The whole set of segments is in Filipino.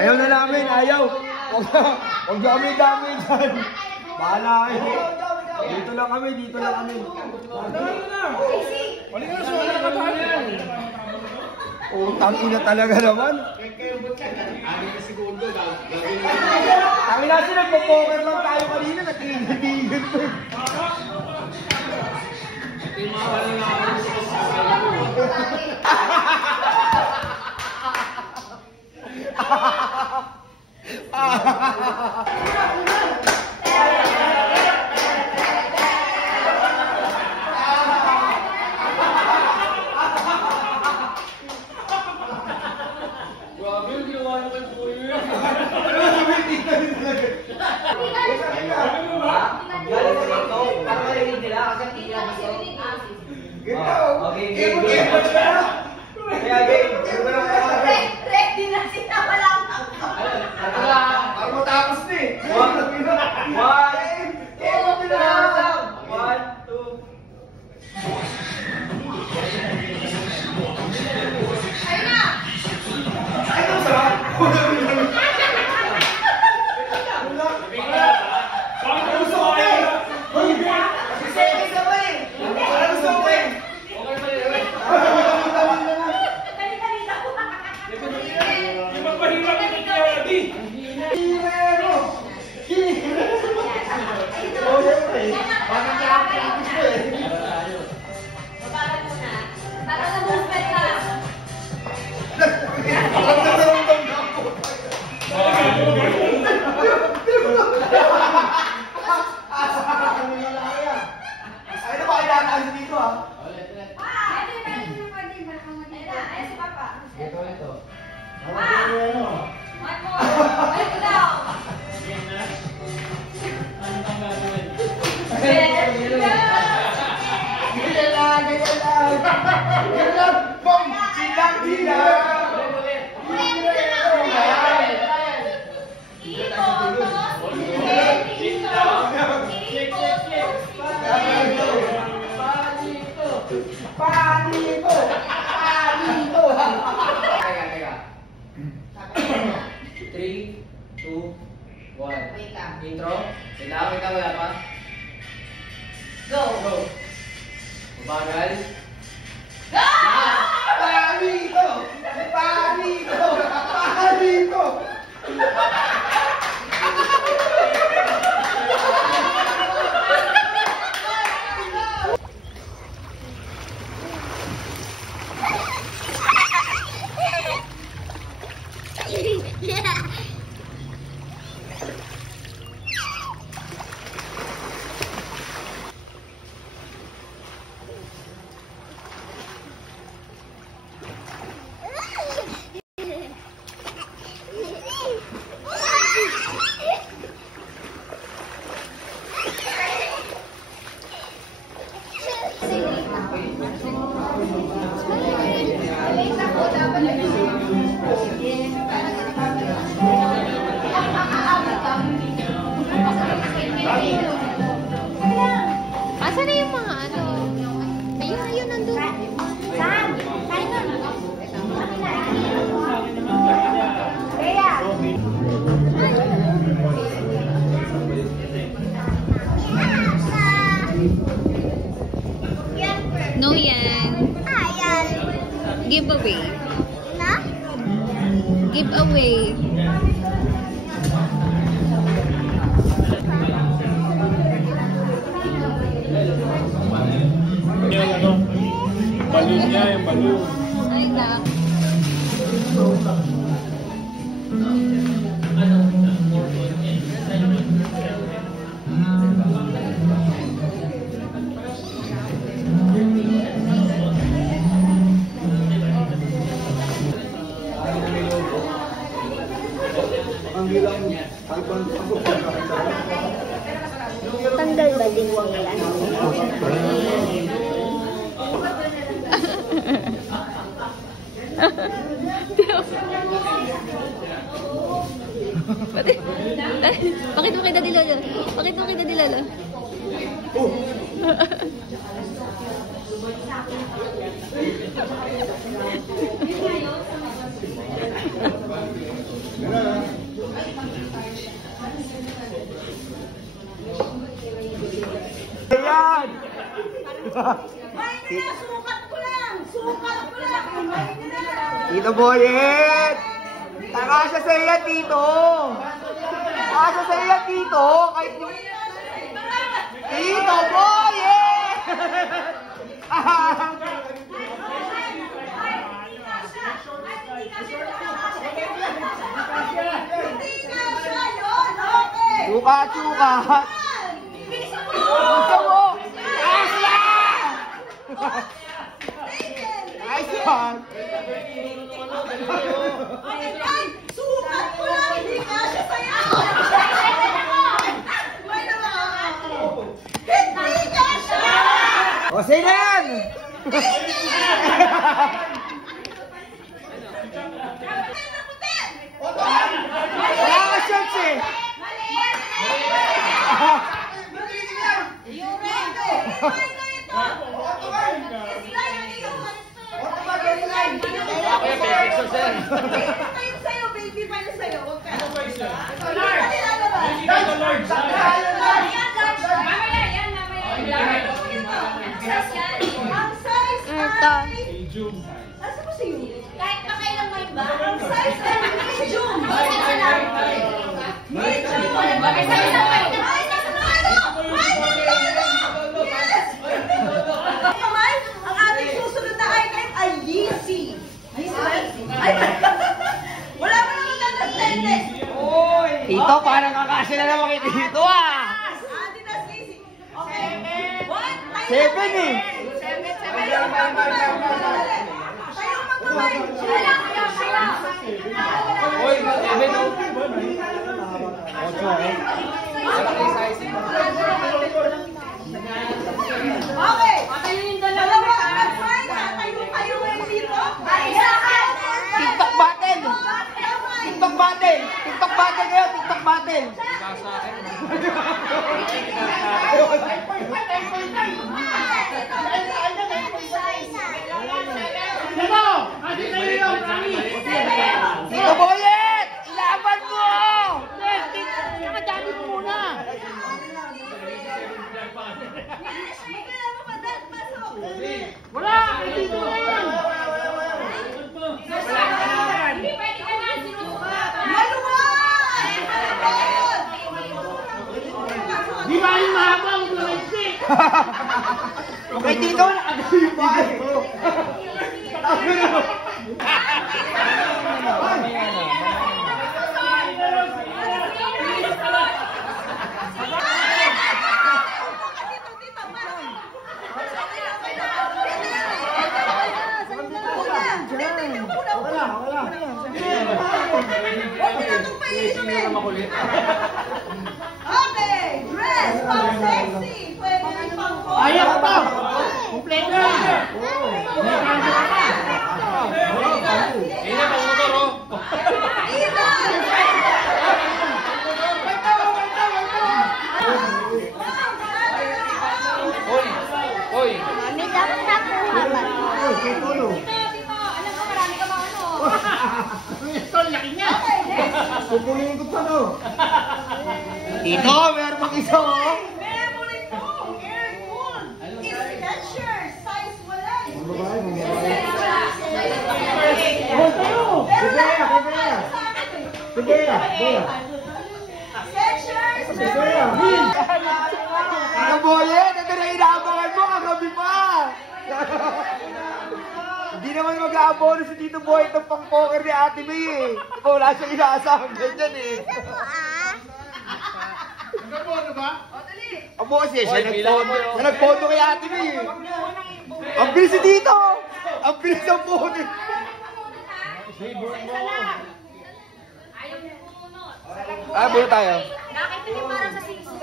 Ayaw na namin, ayaw. Huwag kami dyan. Bahala kayo. Dito lang kami, dito lang kami. Oh, tangina talaga naman. Tangina sila, nagpo-poker lang tayo kanina, natigil-tigil ko. Intro? Wait lang, wala pa. Go! Go! Mabagal. Go! Panito! Panito! Panito! Asan na yung mga ano? Ayun, nandun. Saan? Saan na? Kaya. No yan. Ayan. Giveaway. Na? Giveaway. Yung ano, balloon niya, yung balloon. Ay, na. Tanggal ba din mo yan? Pakita mo kay Daddy Lolo. Pakita mo kay Daddy Lolo. Ayan! Sukat ko lang! Sukat ko lang! Tito Boyet! Takasya sa iya, Tito! Takasya sa iya, Tito! Kahit yung... Tito Boyet! Sukat, sukat! Gusto mo! Takasya! Nice one! Sukat ko lang! Hindi kasya sa'yo! May naman! Hindi kasya! O, sige na yan! Wala ka shots eh! Sa'yo, baby, paano sa'yo? Huwag ka. Ang size Ito. ay... Nasa ko sa'yo? Kahit pa kailan mo yun ba? Ang size ay medium. Medium. Bakit sa'yo sa pwede? Ay, nasa ano? Ay, nasa yes! Kamay, ang ating susunod na item ay Yeezy. Yeezy? Ay, wala mo naman gagawin. Tito, parang kakasya na naman kay Tito ah! Adidas Yeezy. Okay. One, tayo. 7 eh! Tayo magkamay. Hoy, Evan, oh. Okay. Dalawa ang nag-find. Tayo kayo ngayon dito. TikTok battle! TikTok battle! TikTok battle kayo! TikTok battle! Tito Boyet! Ilaban mo! Nakadami mo muna! Wala! Dito na yan! Di ba yung mahabang domestic? Kay Tito, nakagawa yung bahay mo! Okay, dress, pang sexy. Pwede rin pang photo. Ayaw ko to! Kompleto na! Hoy! Mami, dapat nakuha ba? Pupulingin ko pa to! Tito, meron pang isa oh! Memory mo, airborne. Skechers, size wala. Sige, Skechers, Tito Boyet, ito na inaabangan mo, kagabi pa! Hindi naman mag-aabono si Tito Boyet ng pang-poker ni Ate May eh. Wala siyang inaasahan ganyan eh. Nagkabono ba? Ang boss eh, siya Hoy, bilangan mo, siya nagpondo kay Ate May eh. Ang bilis si Tito! Ang bilis ng bono! Bulo tayo. Nakita niyo parang sa sisi.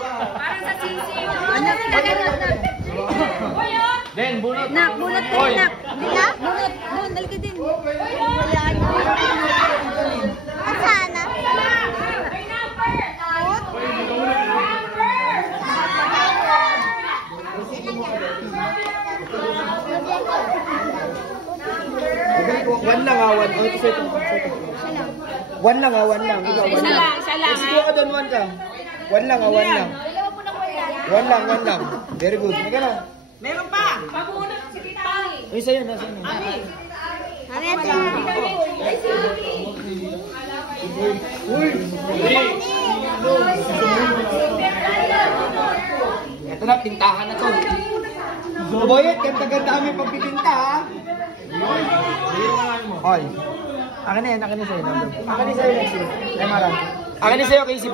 Parang sa sisi. Ano sila ganyan na? Den, bunot. Nak, bunot ka Hoy. nak. Dila? Bunot. Doon, dali ka din. Wala na. Asana? One lang ha, one. One lang ha, one lang. Ikaw, one lang. Let's go ka doon, one ka. One lang ha, one lang. One lang. Very good. Sige na. Meron pa. Pag-unat si Tita. Uy, sa'yo na, sa'yo na. Ito na, tintahan na to. Boyet, ganda-ganda kami pagtitinta ha. Hoy. Akin na yan, akin na sa'yo. Akin na sa'yo, Lexi. Ay, Mara. Akin na sa'yo, Casey.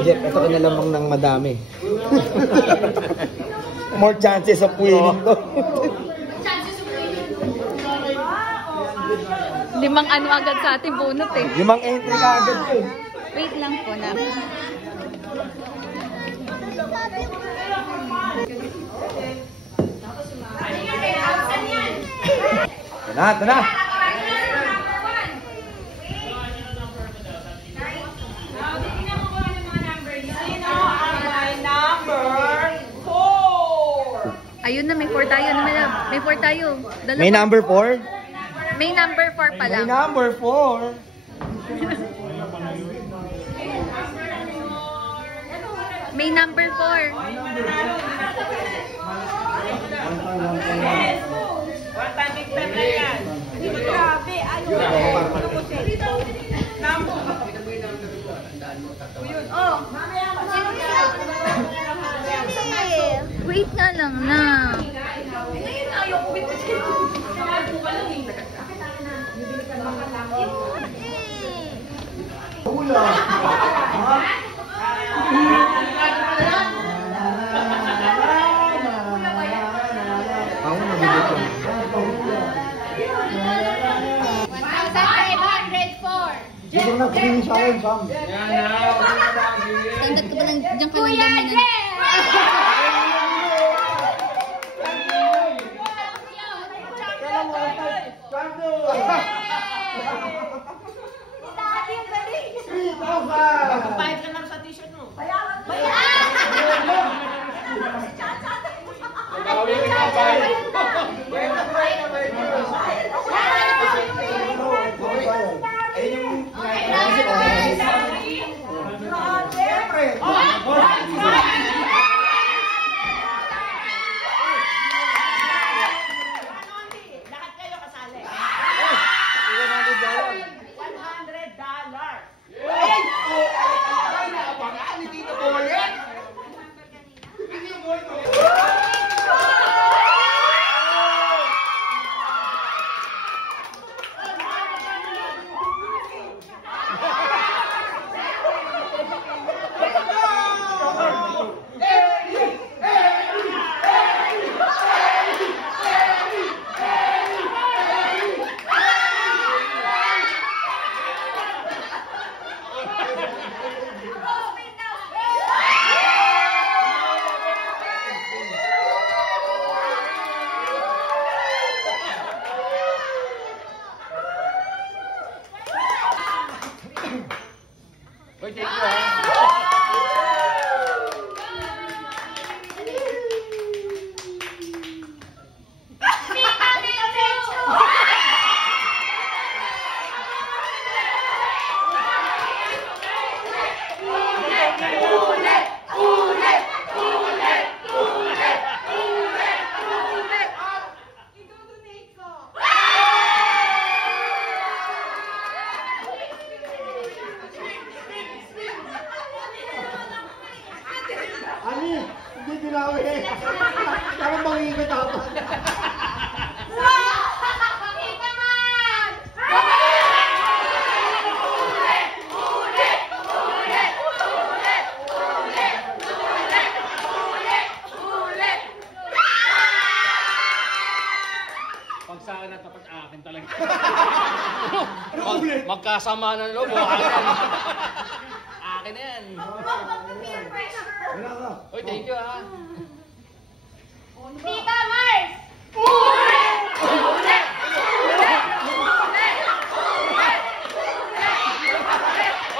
Jeff, ito ka na lamang ng madami. More chances of winning to. Limang ano agad sa ating bunot eh. Limang entry ka agad ko eh. Wait lang po na. Ito na. Ayun na, may 4 tayo. May 4 tayo. Dalawa. May number 4? May number 4 pa May lang. number 4. May number 4. One time, big time na yan. Grabe, ayaw. Wait nga lang na. Ako nabibig ko. 1,504. Dito na, kumingin sa akin, Sam. Tandad ka ba lang dyan ka lang dami Bayad ka na sa t-shirt mo. Lahat kayo kasali. $100. Hoy, take you ha. Magkasama ng loob. Akin. Akin na yan. Wala ka. Uy, thank you ha. Tita Mars!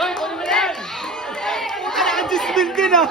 Uy, kunin mo yan. Naka-disbil din ah.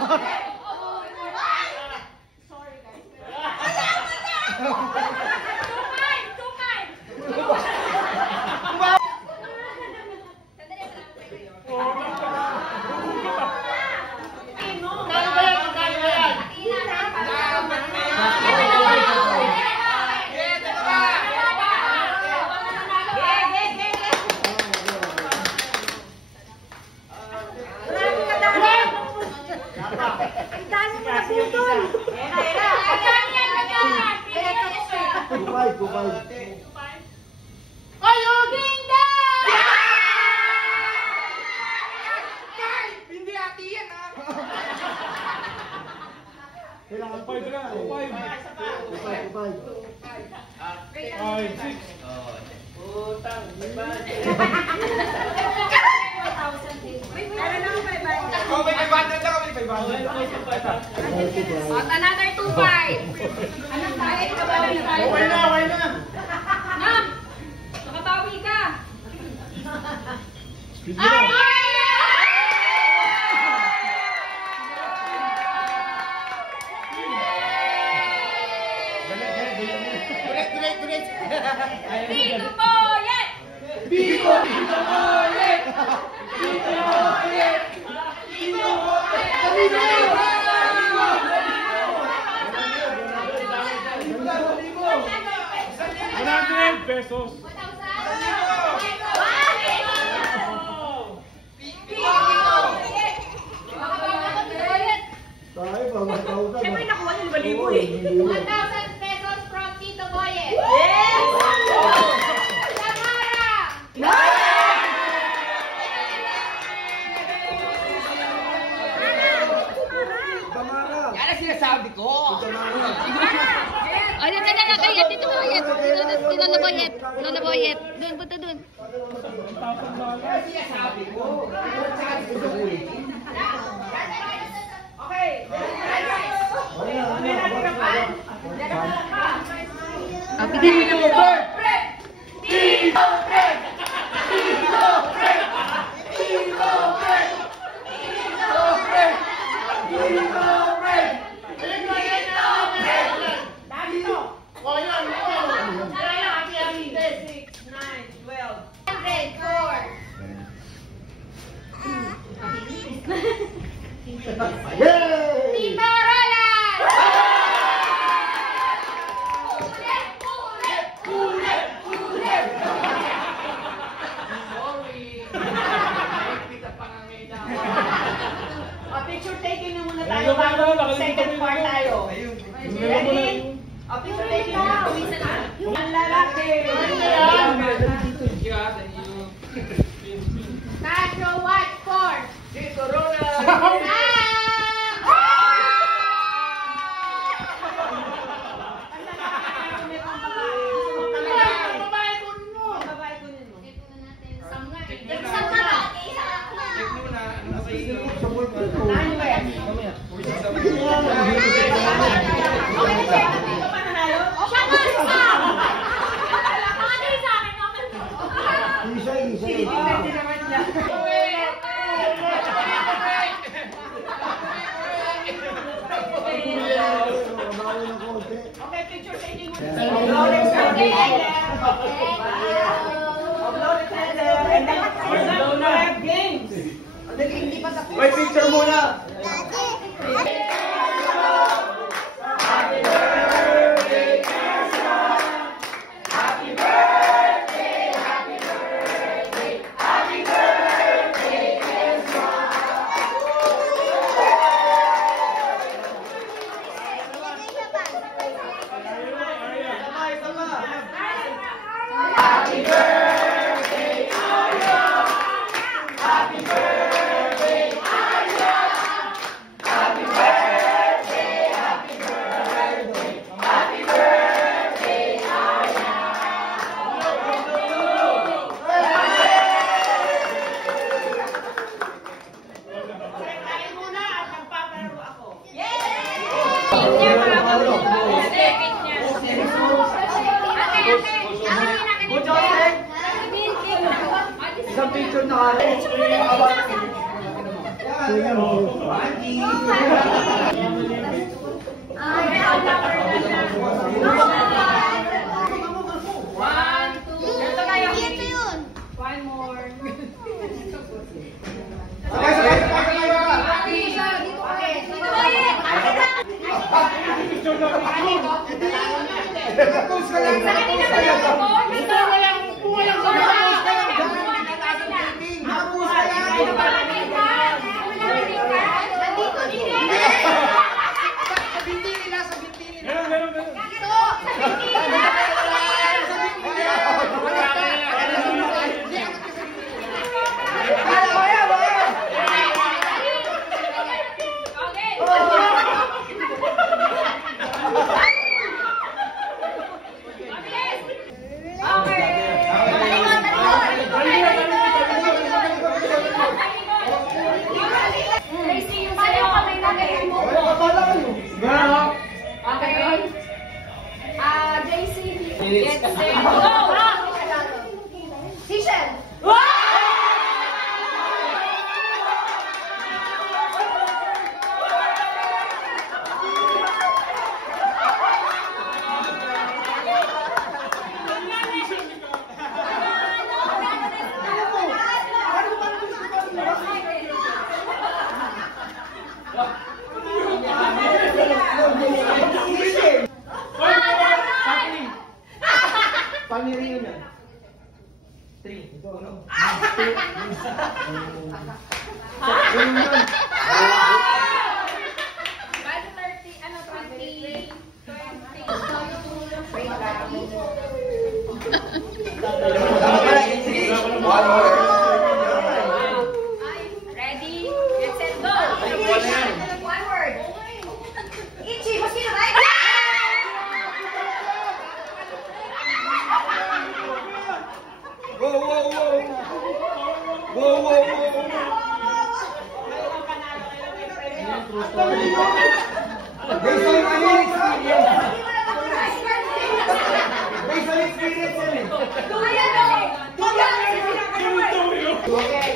Kailangan 5 lang. 5, 6. Oh, may 500 lang kami, 500. Another 2-5. Anong kahit ka ba? Okay na. Ma'am! Nakabawi ka! Dito po! Yes! Pesos. Siyempre nakuha niyo 5,000 eh. 1,000 pesos from Tito Boyet. Samara! Tamara. Yan ang sinasabi ko. Tamara. Ay, dito na nga kayo. Tito Boyet. Lola Boyet. Lola Boyet. Doon, punta doon. Okay. Bigyan mo na. Tito Roland! Picture taking na muna tayo bago second part tayo. Ready? Picture taking na. Ang lalaki. Castro, what for? Dito, Ronald. Okay, picture taking muna. Upload it Trailer. And then, we have games. Wait, picture muna.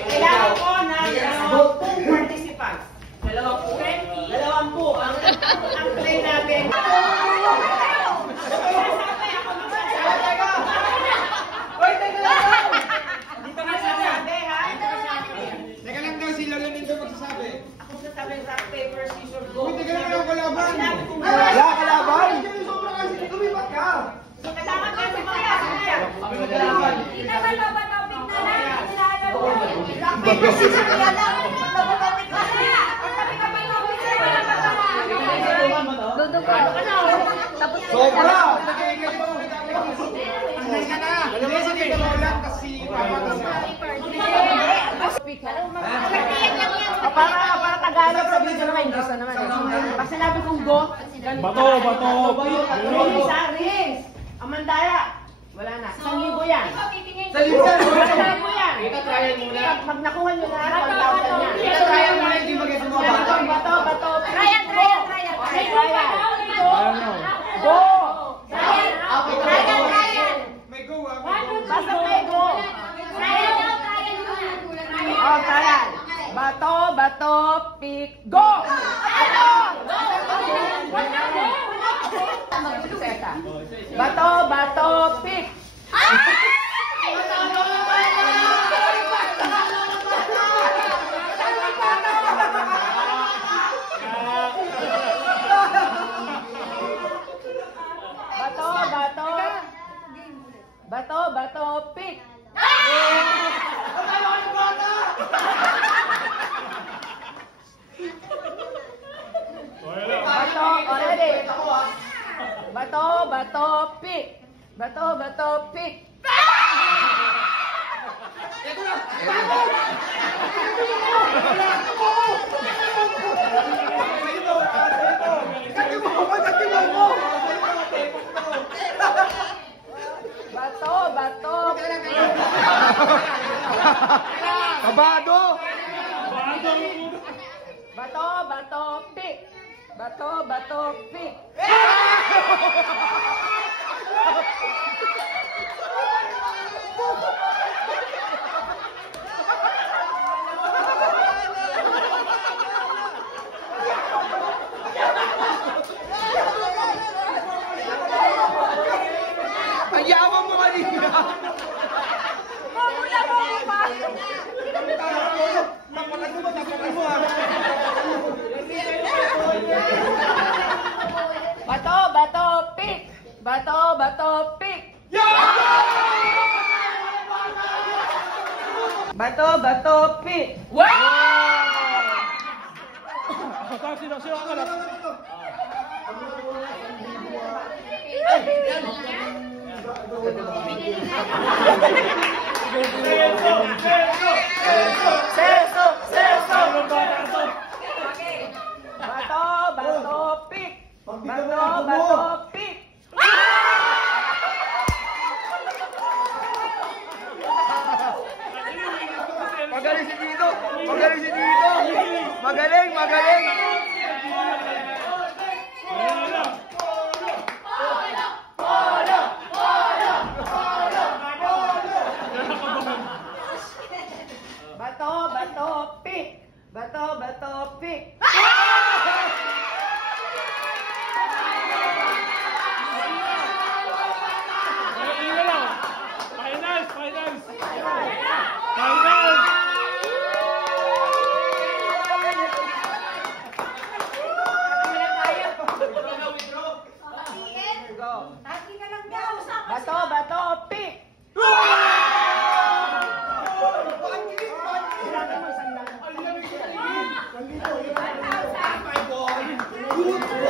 Kailangan ko ng 2 participants. 20 ang play natin. Teka lang daw, si Lolo Nindo magsasabi. Ako sasabi rock, paper, scissors, go. Teka lang daw, kalaban. Sinabi ko nga. Wala kalaban. Lumipat ka. Kasama ka si Maya. Kita ba ito ba topic na lang? Rock, paper, scissors, kaya lang. Magpapapit ka na. Sabi ka ba topic na wala ka ba? Dudugo. Tapos Sobra. Anay ka na. Hindi, si Tito Roland kasi papatas ka. Para Tagalog sa video naman, English na naman. Pag sinabi kong go, Bato. Saris, Amandaya, wala na. 1,000 yan. Salita. 1,000 yan. Trial muna. Pag nakuha nyo na, 1,000 yan. Trial muna, hindi maganda mga bata. Bato. Trial. Okay, trial. Go! Trial. May go ah. Basta may go. Oh, trial. Bato, pick, go! Bato, pick. Bato, pick. Bato, already. Bato, pick. Bato, pick. Bato. Kabado. Bato, pick. Bato, pick. Bato, pick! Bato, pick! Sino ang kalap? Celso! Bato, pick! Bato, pick! Magaling si Dito! Magaling si Dito! Magaling! Magaling! Bato, pick! Bato, pick! Finals! Bato, pick! Good!